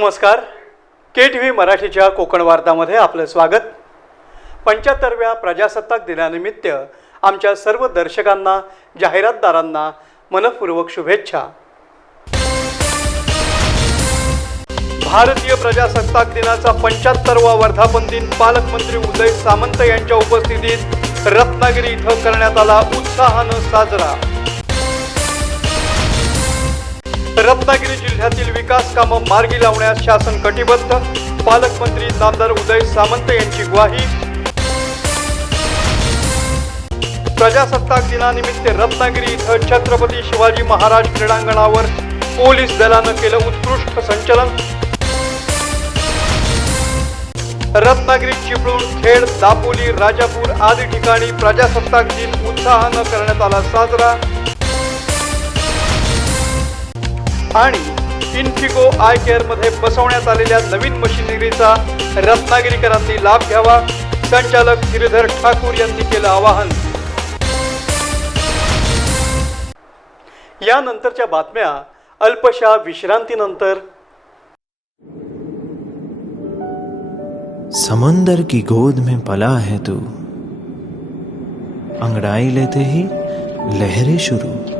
नमस्कार. के T V मराठीच्या कोकण वार्तामध्ये आपलं स्वागत. पंच्याहत्तरव्या प्रजासत्ताक दिनानिमित्त आमच्या सर्व दर्शकांना जाहिरातदारांना मनपूर्वक शुभेच्छा. भारतीय प्रजासत्ताक दिनाचा पंच्याहत्तरवा वर्धापन दिन पालकमंत्री उदय सामंत यांच्या उपस्थितीत रत्नागिरी इथं करण्यात आला उत्साहानं साजरा. रत्नागिरी जिल्ह्यातील विकास कामं मार्गी लावण्यास शासन कटिबद्ध. पालकमंत्री नामदार उदय सामंत यांची ग्वाही. प्रजासत्ताक दिनानिमित्त रत्नागिरी इथं छत्रपती शिवाजी महाराज क्रीडांगणावर पोलीस दलानं केलं उत्कृष्ट संचलन. रत्नागिरी चिपळूण खेड दापोली राजापूर आदी ठिकाणी प्रजासत्ताक दिन उत्साहानं करण्यात आला साजरा. आणि इन्फिको आय केअरमध्ये बसवण्यात आलेल्या नवीन मशिनरीचा रत्नागिरीकरांनी लाभ घ्यावा. संचालक गिरीधर ठाकूर यांनी केलं आवाहन. यानंतरच्या बातम्या अल्पशा विश्रांतीनंतर. समंदर की गोद में पला है तू। अंगड़ाई लेते ही लहरें शुरू।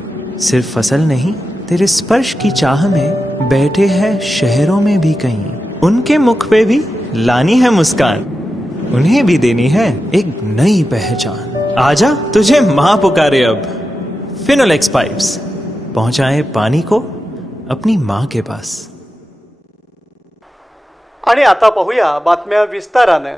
सिर्फ फसल नहीं तेरे स्पर्श की चाह में बैठे हैं शहरों में भी कहीं। उनके मुख पे भी लानी है मुस्कान। उन्हें भी देनी है एक नई पहचान। आजा तुझे माँ पुकारे अब। फिनोलेक्स पाइप्स पहुंचाए पानी को अपनी माँ के पास। आणि आता पाहूया बातम्या विस्तारानं.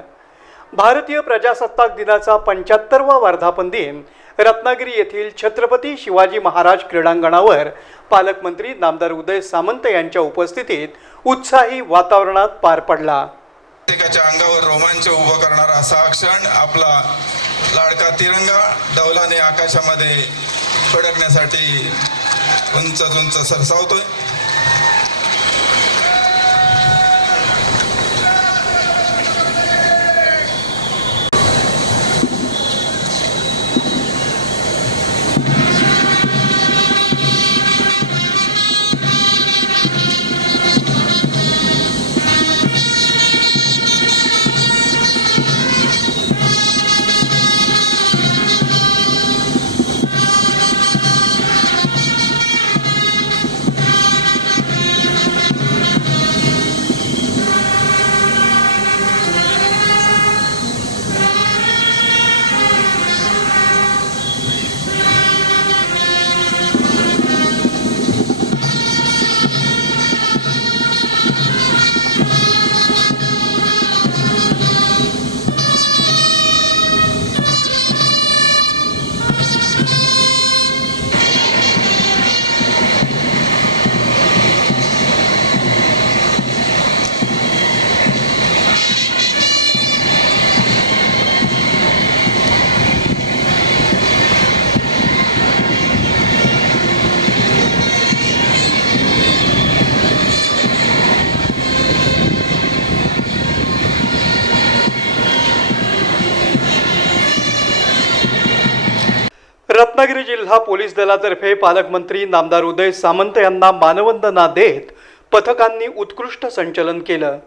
भारतीय प्रजासत्ताक दिनाचा पंच्याहत्तरवा वर्धापन दिन रत्नागिरी येथील छत्रपती शिवाजी महाराज क्रीडांगणावर पालकमंत्री नामदार उदय सामंत यांच्या उपस्थितीत उत्साही वातावरणात पार पडला. प्रत्येकाच्या अंगावर रोमांच उभं करणारा असा क्षण आपला लाडका तिरंगा डौलाने आकाशामध्ये फडकण्यासाठी उंच उंच सरसावतोय. जिल्हा पोलीस दलातर्फे पालकमंत्री नामदार उदय सामंत यांना मानवंदना देत पथकांनी उत्कृष्ट संचलन केलं.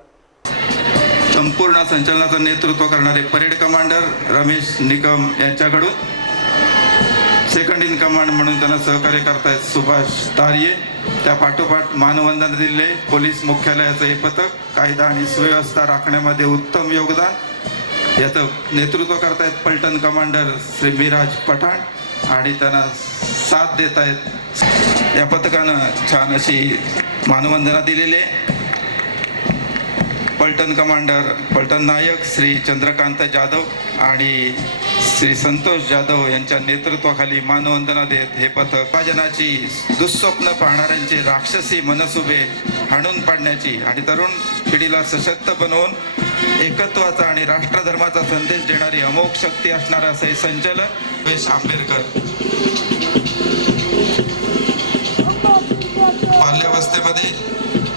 संपूर्ण संचलनाचं नेतृत्व करणारे परेड कमांडर रमेश निकम यांच्याकडून सेकंड इन कमांड म्हणून त्यांना सहकार्य करतायत सुभाष तारिये. त्या पाठोपाठ मानवंदन दिले. पोलीस मुख्यालयाचं हे पथक कायदा आणि सुव्यवस्था राखण्यामध्ये उत्तम योगदान याचं नेतृत्व करतायत पलटण कमांडर श्री मिराज पठाण. आणि त्यांना साथ देत आहेत. या पथकानं छान अशी मानवंदना दिलेली आहे. पलटण कमांडर पलटण नायक श्री चंद्रकांत जाधव आणि श्री संतोष जाधव यांच्या नेतृत्वाखाली मानवंदना देत हे पथक विभाजनाची दुःस्वप्न पाहणाऱ्यांचे राक्षसी मनसुबे हाणून पाडण्याची आणि तरुण पिढीला सशक्त बनवून एकत्वाचा आणि राष्ट्रधर्माचा संदेश देणारी अमोघ शक्ती असणारं असं हे संचलन वेश आंबेडकर. बाल्यावस्थेमध्ये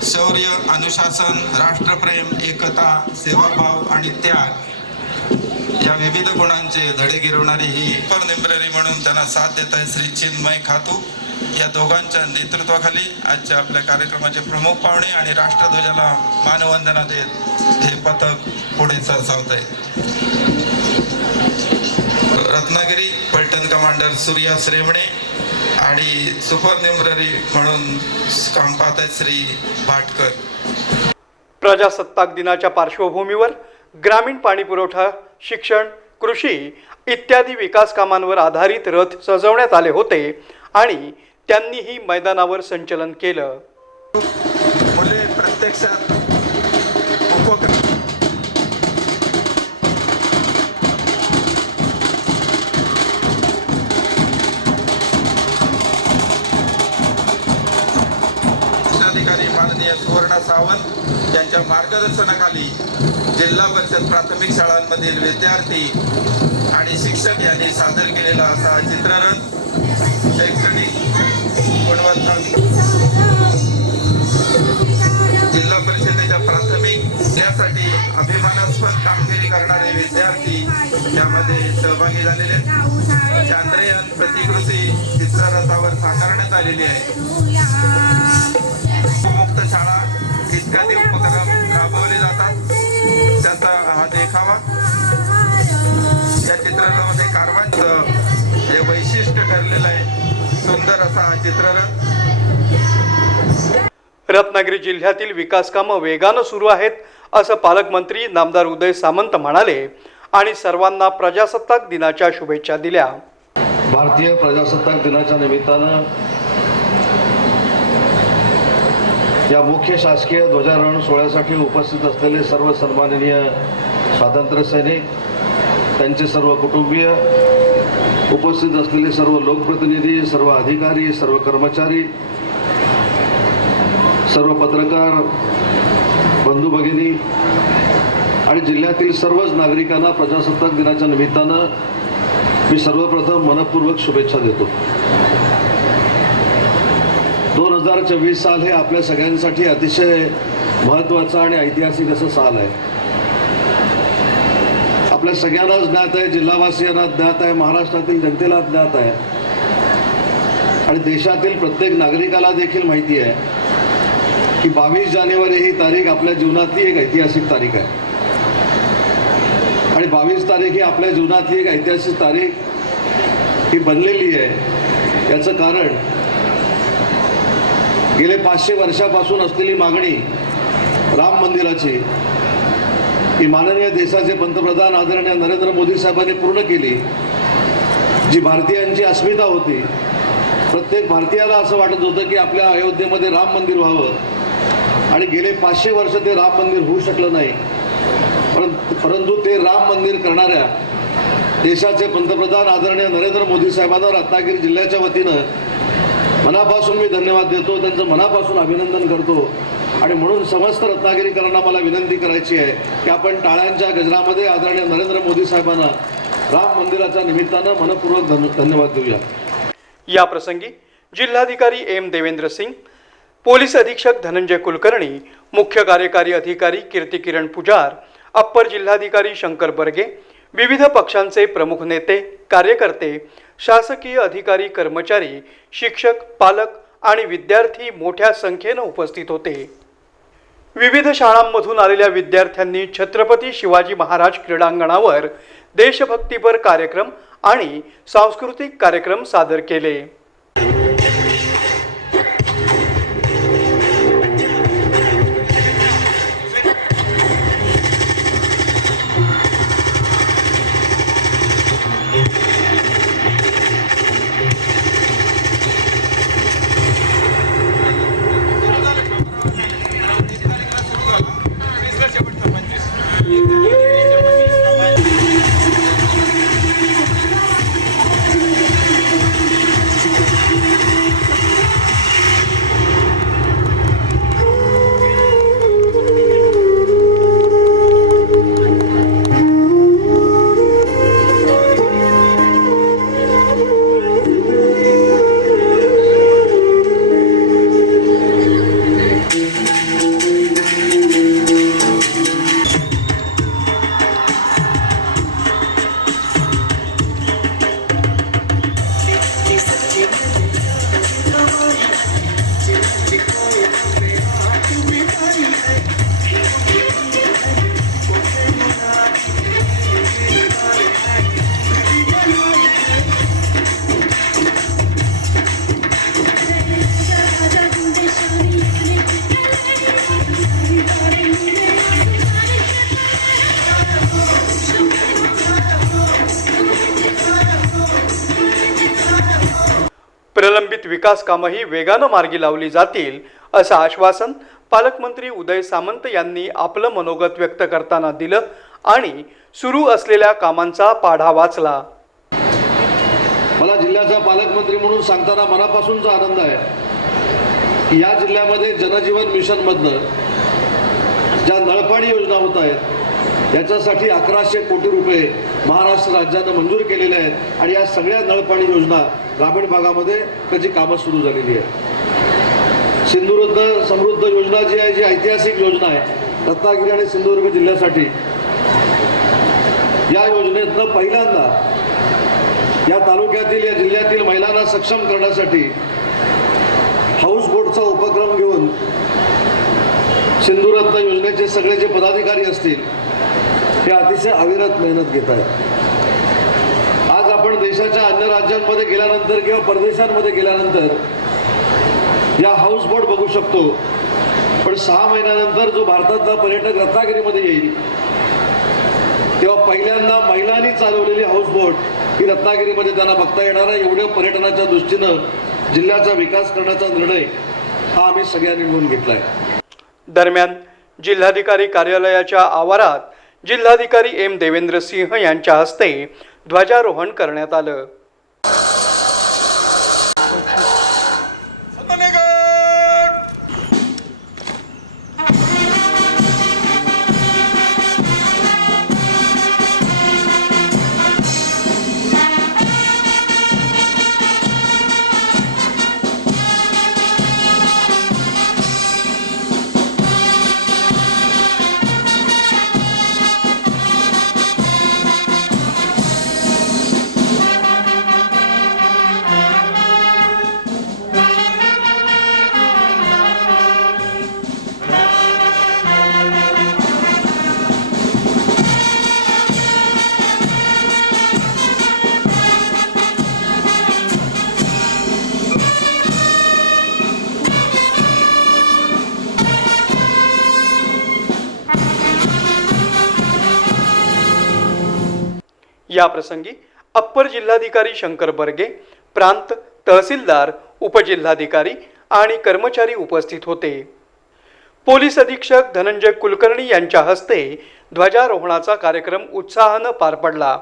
शौर्य अनुशासन राष्ट्रप्रेम एकता सेवाभाव आणि त्याग या विविध गुणांचे धडे गिरवणारी ही अपर निंब्ररी म्हणून त्यांना साथ देत आहे श्री चिन्मय खातू. या दोघांच्या नेतृत्वाखाली आजच्या आपल्या कार्यक्रमाचे प्रमुख पाहुणे आणि राष्ट्रध्वजाला मानवंदना देत हे पथक पुढे सरसावत आहे. रत्नागिरी पलटण कमांडर सूर्या श्रेमणे आणि सुपर निम्ररी म्हणून काम पाहत आहेत श्री भाटकर. प्रजासत्ताक दिनाच्या पार्श्वभूमीवर ग्रामीण पाणीपुरवठा शिक्षण कृषी इत्यादी विकास कामांवर आधारित रथ सजवण्यात आले होते आणि त्यांनीही मैदानावर संचलन केलं. मुले प्रत्यक्षात उपक्रम अधिकारी माननीय सुवर्णा सावंत त्यांच्या मार्गदर्शनाखाली जिल्हा परिषद प्राथमिक शाळांमधील विद्यार्थी आणि शिक्षक यांनी सादर केलेला असा चित्ररथ शैक्षणिक गुणवत्ता जिल्हा परिषदेच्या प्राथमिक यासाठी अभिमानास्पद कामगिरी करणारे विद्यार्थी त्यामध्ये सहभागी झालेले आहेत. चांद्रयान प्रतिकृती चित्ररथावर साकारण्यात आलेली आहे शाळा इत्यादी उपक्रम राबवले जातात. त्याचा हा देखावा. या चित्ररथामध्ये कारवांचं हे वैशिष्ट्य ठरलेलं आहे सुंदर असा हा चित्ररथ. रत्नागिरी जिल्ह्यातील विकास कामं वेगानं सुरू आहेत असं पालकमंत्री नामदार उदय सामंत म्हणाले आणि सर्वांना प्रजासत्ताक दिनाच्या शुभेच्छा दिल्या. भारतीय प्रजासत्ताक दिनाच्या निमित्तानं या मुख्य शासकीय ध्वजारोहण सोहळ्यासाठी उपस्थित असलेले सर्व सन्माननीय स्वातंत्र्य सैनिक त्यांचे सर्व कुटुंबीय उपस्थित असलेले सर्व लोकप्रतिनिधी सर्व अधिकारी सर्व कर्मचारी सर्व पत्रकार बंधू भगिनी आणि जिल्ह्यातील सर्वच नागरिकांना प्रजासत्ताक दिनाच्या निमित्तानं मी सर्वप्रथम मनपूर्वक शुभेच्छा देतो. दोन हजार चोवीस साल हे आपल्या सगळ्यांसाठी अतिशय महत्त्वाचं आणि ऐतिहासिक असं साल आहे. आपल्या सगळ्यांनाच ज्ञात आहे जिल्हावासियांना ज्ञात आहे महाराष्ट्रातील जनतेला ज्ञात आहे. आणि देशातील प्रत्येक नागरिकाला देखील माहिती आहे की बावीस जानेवारी ही तारीख आपल्या जीवनातली एक ऐतिहासिक तारीख आहे. आणि बावीस तारीख ही आपल्या जीवनातली एक ऐतिहासिक तारीख ही बनलेली आहे. याचं कारण गेले पाचशे वर्षापासून असलेली मागणी राम मंदिराची ही माननीय देशाचे पंतप्रधान आदरणीय नरेंद्र मोदी साहेबांनी पूर्ण केली. जी भारतीयांची अस्मिता होती प्रत्येक भारतीयाला असं वाटत होतं की आपल्या अयोध्येमध्ये राम मंदिर व्हावं. आणि गेले पाचशे वर्ष ते राम मंदिर होऊ शकलं नाही. परंतु परंतु ते राम मंदिर करणाऱ्या देशाचे पंतप्रधान आदरणीय नरेंद्र मोदी साहेबांना रत्नागिरी जिल्ह्याच्या वतीनं मनापासून मी धन्यवाद देतो त्यांचं मनापासून अभिनंदन करतो. आणि म्हणून समस्त रत्नागिरीकरांना मला विनंती करायची आहे की आपण टाळ्यांच्या गजरामध्ये आदरणीय नरेंद्र मोदी साहेबांना राम मंदिराच्या निमित्तानं मनपूर्वक धन्यवाद देऊया. या प्रसंगी जिल्हाधिकारी एम देवेंद्र सिंग पोलीस अधीक्षक धनंजय कुलकर्णी मुख्य कार्यकारी अधिकारी कीर्ती किरण पुजार अप्पर जिल्हाधिकारी शंकर बर्गे विविध पक्षांचे प्रमुख नेते कार्यकर्ते शासकीय अधिकारी कर्मचारी शिक्षक पालक आणि विद्यार्थी मोठ्या संख्येनं उपस्थित होते. विविध शाळांमधून आलेल्या विद्यार्थ्यांनी छत्रपती शिवाजी महाराज क्रीडांगणावर देशभक्तीपर कार्यक्रम आणि सांस्कृतिक कार्यक्रम सादर केले. विकास कामंही वेगानं मार्गी लावली जातील असं आश्वासन पालकमंत्री उदय सामंत यांनी आपलं मनोगत व्यक्त करताना दिलं आणि सुरू असलेल्या कामांचा पाढा वाचला. मला जिल्ह्याचा पालकमंत्री म्हणून सांगताना मनापासूनचा आनंद आहे. की या जिल्ह्यामध्ये जनजीवन मिशनमधनं ज्या नळपाणी योजना होत आहेत याच्यासाठी अकराशे कोटी रुपये महाराष्ट्र राज्यानं मंजूर केलेले आहेत आणि या सगळ्या नळपाणी योजना ग्रामीण भागामध्ये त्याची कामं सुरू झालेली आहेत. सिंधुदुर्ग समृद्ध योजना जी आहे जी ऐतिहासिक योजना आहे रत्नागिरी आणि सिंधुदुर्ग जिल्ह्यासाठी या योजनेतनं पहिल्यांदा या तालुक्यातील या जिल्ह्यातील महिलांना सक्षम करण्यासाठी हाऊस बोटचा उपक्रम घेऊन सिंधुरत्न योजनेचे सगळे जे पदाधिकारी असतील हे अतिशय अविरत मेहनत घेत आहेत. आज आपण देशाच्या अन्य राज्यांमध्ये गेल्यानंतर किंवा परदेशांमध्ये गेल्यानंतर या हाऊस बोट बघू शकतो. पण सहा महिन्यानंतर जो भारतातला पर्यटक रत्नागिरीमध्ये येईल तेव्हा पहिल्यांदा महिलांनी चालवलेली हाऊस बोट ही रत्नागिरीमध्ये त्यांना बघता येणार आहे. एवढ्या पर्यटनाच्या दृष्टीनं जिल्ह्याचा विकास करण्याचा निर्णय हा आम्ही सगळ्यांनी मिळून घेतला आहे दरम्यान जिल्हाधिकारी कार्यालयाच्या आवारात जिल्हाधिकारी एम देवेंद्र सिंह यांच्या हस्ते ध्वजारोहण करण्यात आलं. या प्रसंगी अप्पर जिल्हाधिकारी शंकर बर्गे प्रांत तहसीलदार उपजिल्हाधिकारी आणि कर्मचारी उपस्थित होते. पोलीस अधीक्षक धनंजय कुलकर्णी यांच्या हस्ते ध्वजारोहणाचा कार्यक्रम उत्साहानं पार पडला.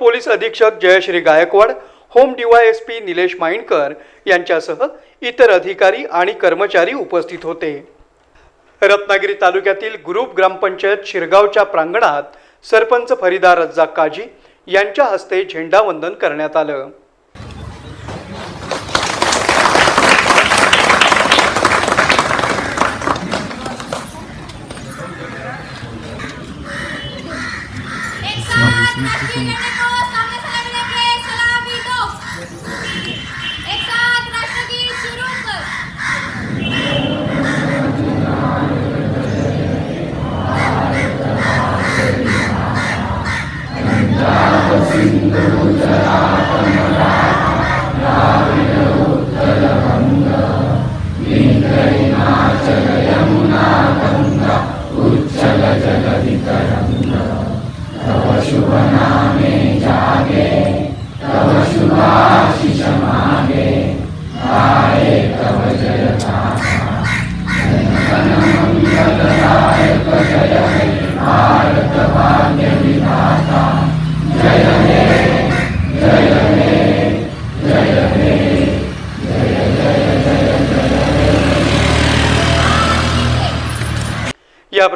पोलीस अधीक्षक जयश्री गायकवाड होम डीवायएसपी निलेश माइंडकर यांच्यासह इतर अधिकारी आणि कर्मचारी उपस्थित होते रत्नागिरी तालुक्यातील ग्रुप ग्रामपंचायत शिरगावच्या प्रांगणात सरपंच फरीदा रज्जाक काजी यांच्या हस्ते झेंडावंदन करण्यात आलं Thank you.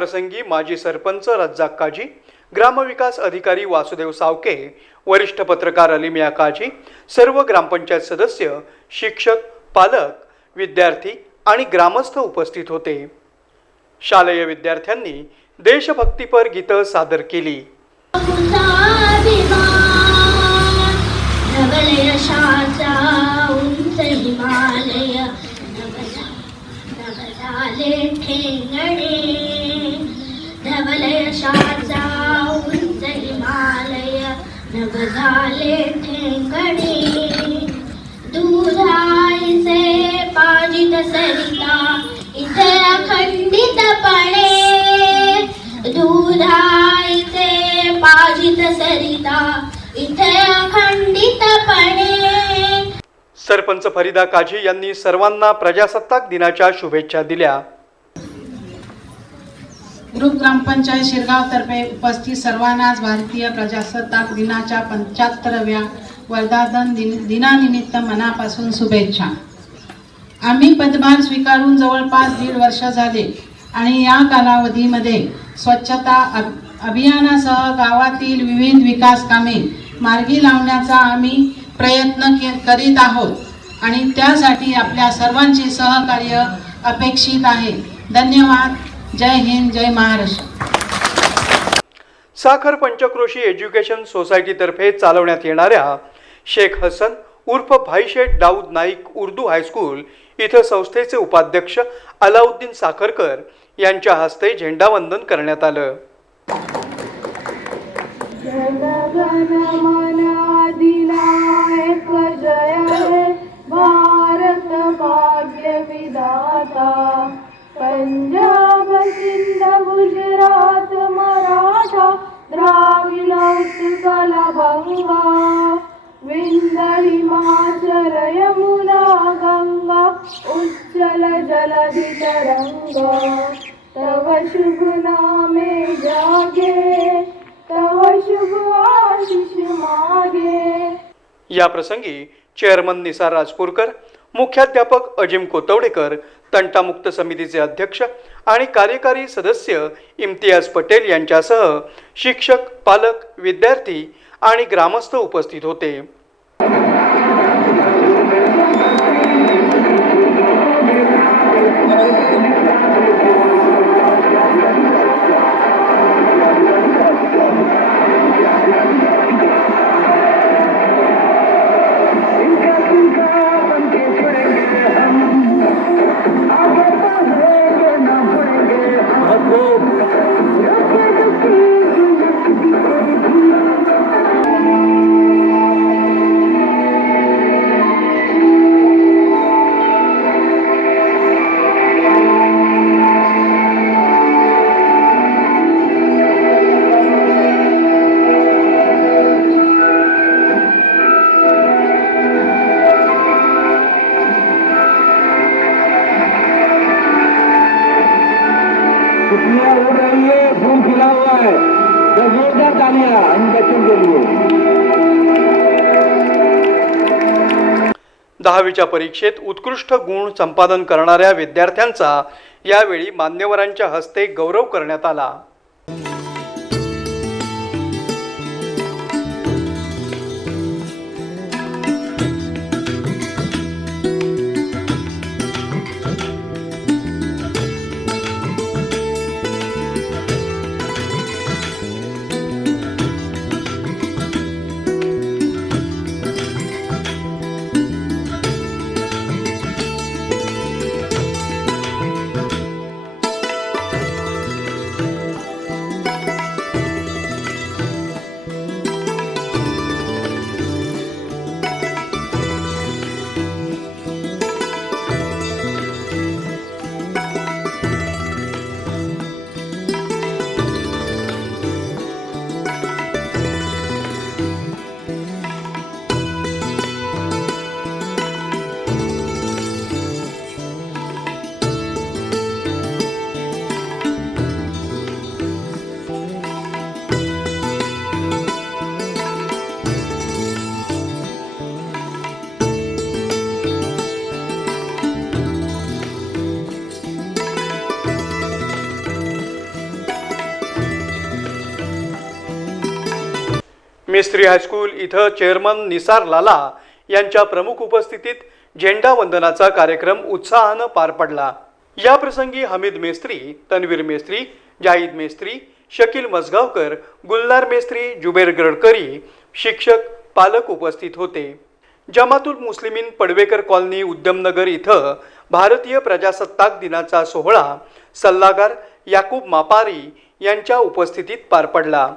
प्रसंगी माजी सरपंच रज्जाक काजी ग्रामविकास अधिकारी वासुदेव सावके वरिष्ठ पत्रकार अलिमिया काजी सर्व ग्रामपंचायत सदस्य शिक्षक पालक विद्यार्थी आणि ग्रामस्थ उपस्थित होते शालेय विद्यार्थ्यांनी देशभक्तीपर गीतं सादर केली हिमालय कशा झाले हिमालय नभ झाले ठेंगणे. दुधाईचे पाजित सरिता इथे अखंडितपणे दुधाईचे पाजित सरिता इथे अखंडितपणे सरपंच फरीदा काझी यांनी सर्वांना प्रजासत्ताक दिनाच्या शुभेच्छा दिल्या. ग्रुप ग्रामपंचायत शिरगावतर्फे उपस्थित सर्वांनाच भारतीय प्रजासत्ताक दिनाच्या पंच्याहत्तरव्या वर्धापन दिन दिनानिमित्त मनापासून शुभेच्छा. आम्ही पदभार स्वीकारून जवळपास दीड वर्ष झाले आणि या कालावधीमध्ये स्वच्छता अभ अभियानासह गावातील विविध विकास कामे मार्गी लावण्याचा आम्ही प्रयत्न के करीत आहोत आणि त्यासाठी आपल्या सर्वांचे सहकार्य अपेक्षित आहे. धन्यवाद. जय हिंद जय महाराष्ट्र. साखर पंचक्रोशी एज्युकेशन सोसायटीतर्फे चालवण्यात येणाऱ्या शेख हसन उर्फ भाईशेठ दाऊद नाईक उर्दू हायस्कूल इथं संस्थेचे उपाध्यक्ष अलाउद्दीन साखरकर यांच्या हस्ते झेंडावंदन करण्यात आलं. हे भारत भाग्य विधाता पंजाब सिंध गुजरात मराठा द्राविड उत्कल बंगा. विंदळी माचर यमुना गंगा उच्चल जलधि तरंगा तव शुभ नामे जागे तव शुभ आशिष मागे. या प्रसंगी चेअरमन निसार राजपूरकर मुख्याध्यापक अजिम कोतवडेकर तंटामुक्त समितीचे अध्यक्ष आणि कार्यकारी सदस्य इम्तियाज पटेल यांच्यासह शिक्षक पालक विद्यार्थी आणि ग्रामस्थ उपस्थित होते. खुशियाँ उड़ रही है फूल खिला हुआ है जोरदार तालियां इन बच्चों के लिए दहावीच्या परीक्षेत उत्कृष्ट गुण संपादन करणाऱ्या विद्यार्थ्यांचा यावेळी मान्यवरांच्या हस्ते गौरव करण्यात आला. केसरी हायस्कूल इथं चेअरमन निसार लाला यांच्या प्रमुख उपस्थितीत झेंडा वंदनाचा कार्यक्रम उत्साहानं पार पडला. या प्रसंगी हमीद मेस्त्री तन्वीर मेस्त्री जाहीद मेस्त्री शकील मसगावकर गुलनार मेस्त्री जुबेर गडकरी शिक्षक पालक उपस्थित होते. जमातुल मुस्लिमीन पडवेकर कॉलनी उद्यमनगर इथं भारतीय प्रजासत्ताक दिनाचा सोहळा सल्लागार याकूब मापारी यांच्या उपस्थितीत पार पडला.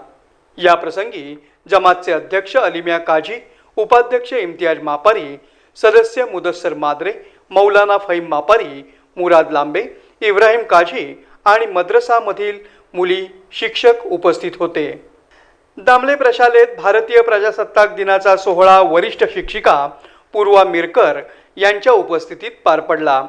याप्रसंगी जमातचे अध्यक्ष अलिम्या काझी उपाध्यक्ष इम्तियाज मापारी सदस्य मुदस्सर माद्रे मौलाना फहीम मापारी मुराद लांबे इब्राहिम काझी आणि मद्रसामधील मुली शिक्षक उपस्थित होते. दामले प्रशालेत भारतीय प्रजासत्ताक दिनाचा सोहळा वरिष्ठ शिक्षिका पूर्वा मिरकर यांच्या उपस्थितीत पार पडला.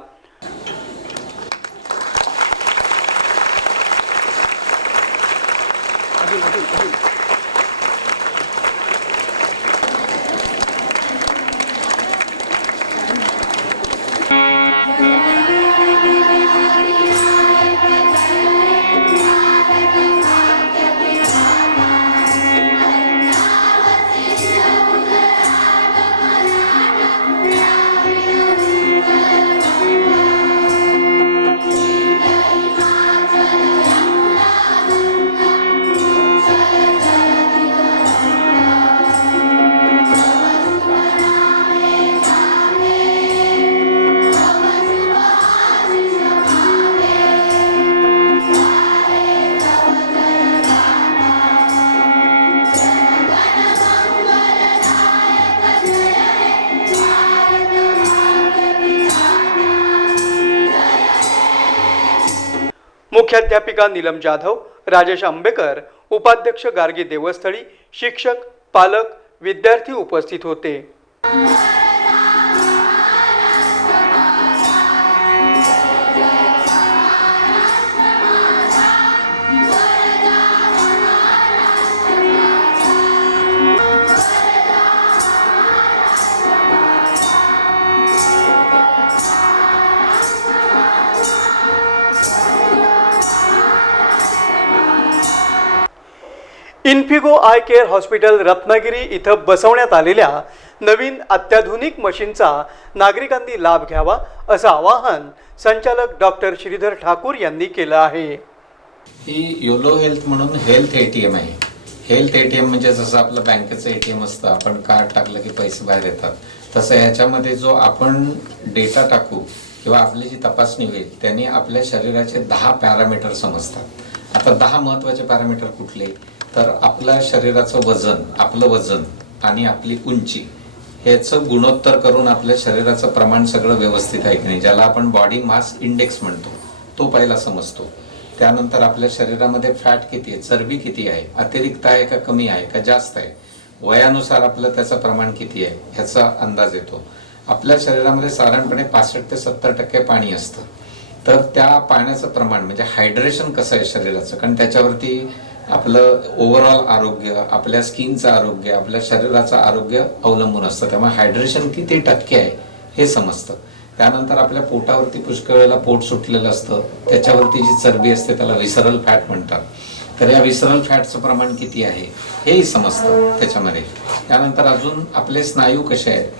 मुख्याध्यापिका नीलम जाधव राजेश आंबेकर उपाध्यक्ष गार्गी देवस्थळी शिक्षक पालक विद्यार्थी उपस्थित होते. Infigo eye care hospital Ratnagiri इथं बसवण्यात आलेल्या नवीन अत्याधुनिक मशीनचा नागरिकांनी लाभ घ्यावा असं आवाहन संचालक डॉक्टर श्रीधर ठाकूर यांनी केलं आहे. ही योलो हेल्थ म्हणून हेल्थ एटीएम आहे. हेल्थ एटीएम म्हणजे जसं आपलं बँकेचं एटीएम असतं आपण कार्ड टाकलं की पैसे बाहेर येतात. तसं ह्याच्यामध्ये जो आपण डेटा टाकू किंवा आपली जी तपासणी होईल त्यांनी आपल्या शरीराचे दहा पॅरामीटर समजतात. आता दहा महत्त्वाचे पॅरामीटर कुठले? तर आपल्या शरीराचं वजन आपलं वजन आणि आपली उंची ह्याचं गुणोत्तर करून आपल्या शरीराचं प्रमाण सगळं व्यवस्थित आहे की नाही? ज्याला आपण बॉडी मास इंडेक्स म्हणतो. तो पहिला समजतो. त्यानंतर आपल्या शरीरामध्ये फॅट किती आहे? चरबी किती आहे? अतिरिक्त आहे का कमी आहे का जास्त आहे? वयानुसार आपलं त्याचं प्रमाण किती आहे? ह्याचा अंदाज येतो. आपल्या शरीरामध्ये साधारणपणे पासष्ट ते सत्तर टक्के पाणी असतं. तर त्या पाण्याचं प्रमाण म्हणजे हायड्रेशन कसं आहे शरीराचं? कारण त्याच्यावरती आपलं ओव्हरऑल आरोग्य आपल्या स्किनचं आरोग्य आपल्या शरीराचं आरोग्य अवलंबून असतं. त्यामुळे हायड्रेशन किती टक्के आहे हे समजतं. त्यानंतर आपल्या पोटावरती पुष्कळ वेळेला पोट सुटलेलं असतं. त्याच्यावरती जी चरबी असते त्याला विसरल फॅट म्हणतात. तर या विसरल फॅटचं प्रमाण किती आहे हेही समजतं त्याच्यामध्ये. त्यानंतर अजून आपले स्नायू कसे आहेत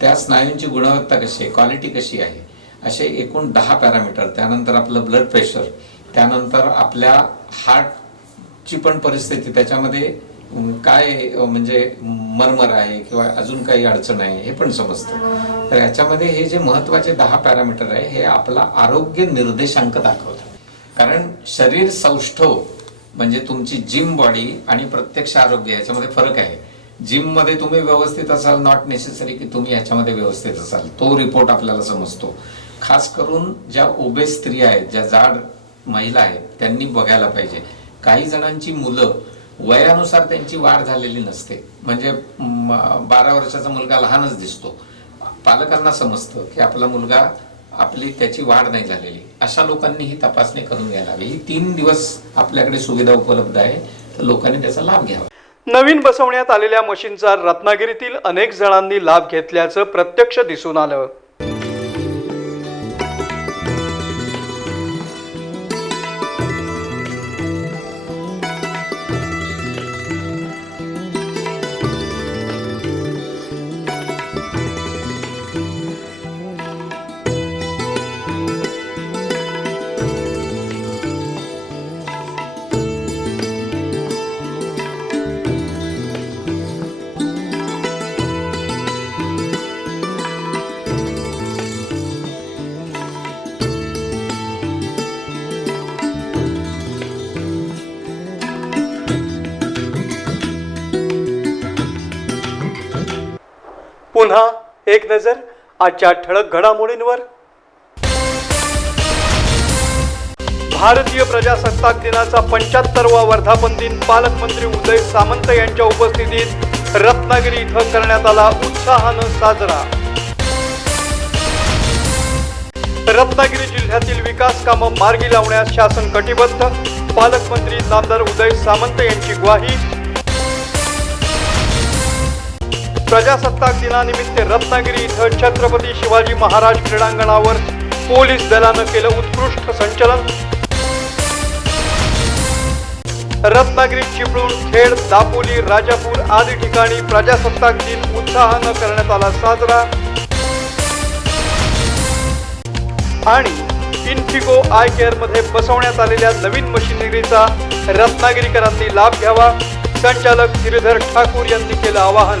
त्या स्नायूंची गुणवत्ता कशी आहे क्वालिटी कशी आहे असे एकूण दहा पॅरामीटर त्यानंतर आपलं ब्लड प्रेशर त्यानंतर आपल्या हार्ट ची पण परिस्थिती त्याच्यामध्ये काय म्हणजे मरमर आहे किंवा अजून काही अडचण आहे हे पण समजतं. तर याच्यामध्ये हे जे महत्त्वाचे दहा पॅरामीटर आहे हे आपला आरोग्य निर्देशांक दाखवतात. कारण शरीर सौष्ठव हो, म्हणजे तुमची जिम बॉडी आणि प्रत्यक्ष आरोग्य याच्यामध्ये फरक आहे. जिममध्ये तुम्ही व्यवस्थित असाल नॉट नेसेसरी की तुम्ही याच्यामध्ये व्यवस्थित असाल तो रिपोर्ट आपल्याला समजतो. खास करून ज्या ओबे स्त्रिया आहेत ज्या जाड महिला आहेत त्यांनी बघायला पाहिजे. काही जणांची मुलं वयानुसार त्यांची वाढ झालेली नसते. म्हणजे बारा वर्षाचा मुलगा लहानच दिसतो. पालकांना समजतं की आपला मुलगा आपली त्याची वाढ नाही झालेली. अशा लोकांनी ही तपासणी करून घ्यायला हवी. ही तीन दिवस आपल्याकडे सुविधा उपलब्ध आहे. तर लोकांनी त्याचा लाभ घ्यावा. नवीन बसवण्यात आलेल्या मशीनचा रत्नागिरीतील अनेक जणांनी लाभ घेतल्याचं प्रत्यक्ष दिसून आलं. पुन्हा एक नजर आजच्या ठळक घडामोडींवर. भारतीय प्रजासत्ताक दिनाचा पंच्याहत्तरवा वर्धापन दिन पालकमंत्री उदय सामंत यांच्या उपस्थितीत रत्नागिरी इथं करण्यात आला उत्साहानं साजरा. रत्नागिरी जिल्ह्यातील विकास कामं मार्गी लावण्यास शासन कटिबद्ध. पालकमंत्री नामदार उदय सामंत यांची ग्वाही प्रजासत्ताक दिनानिमित्त रत्नागिरी इथं छत्रपती शिवाजी महाराज क्रीडांगणावर पोलीस दलानं केलं उत्कृष्ट संचलन. रत्नागिरी चिपळूण खेड दापोली राजापूर आदी ठिकाणी प्रजासत्ताक दिन उत्साहानं करण्यात आला साजरा. आणि इन्फिको आय केअरमध्ये बसवण्यात आलेल्या नवीन मशिनरीचा रत्नागिरीकरांनी लाभ घ्यावा. संचालक गिरीधर ठाकूर यांनी केलं आवाहन.